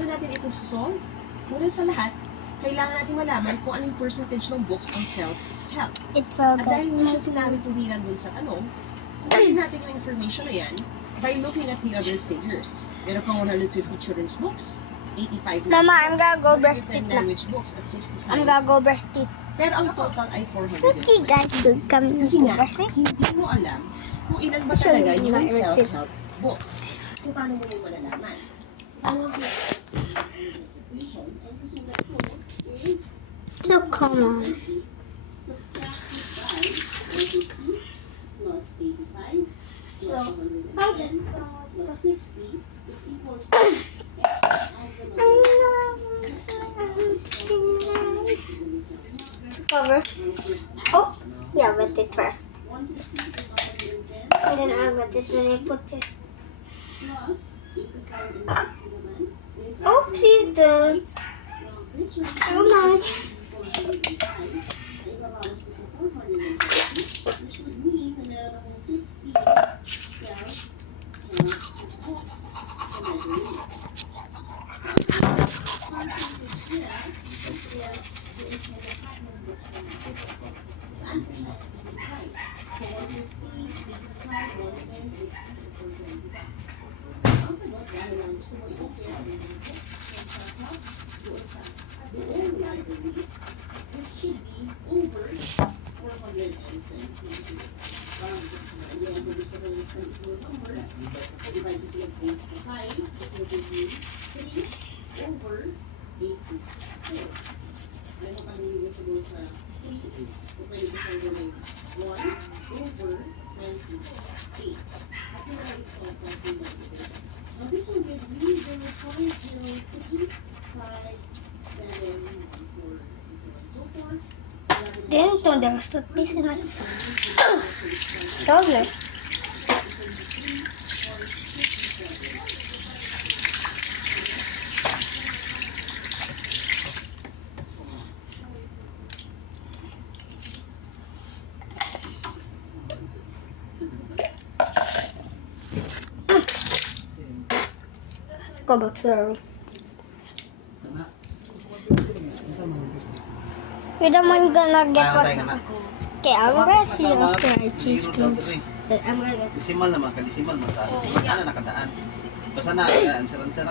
paano natin ito susolve? Muna sa lahat, kailangan natin malaman kung anong percentage ng books ang self-help. At dahil mo siya sinabi tuwiran dun sa tanong, kunin natin yung information na yan by looking at the other figures. Meron kang 150 children's books, 85 Mama, I'm gonna go brush 10 teeth na. language books, at 60 I'm science. gonna go brush teeth. Pero ang total ay 400. Okay, guys, good. Come Kasi nga, brush me. hindi mo alam kung ilan ba Sure, talaga hindi yung na i-receive. self-help books. So, paano mo yung malalaman? Ang equation, ang susulat mo is So, come on. subtract 150 plus 85 plus 110 plus 60 is equal to Cover. Oh, yeah, wet it first. 150 plus 110 And then I'll wet it when I put it. plus 85 and 60 naman is Oopsie, dude. this one So much. 405 ay babawas ko sa 450 which would mean na meron akong 50 cells books sa measuring. Saan ko siya i-divide? So 150 divide 110, 60, 425. Ang sagot dahil lang gusto mo i-compare ang mga books ng self-help doon sa buong library, this should be over 420. Parang yan ko gusto ko yung isang equal number. Divide ko siya po sa 5. This will give you 3 over 84. Alam mo kami yung siguro sa 3. So pwede ko siyang gawin 1 over 98. At yung mga i-solve natin yung equation. Now this will give me 0.03 5, 7, 4, so forth. Dentro de los totis na. Doble. Go back to the room. You don't mind gonna get what? Okay, I'm gonna see you after I change clothes. I'm gonna get. Disimal naman, kadisimal mo ta. Ano nakadaan? Basta na, answer na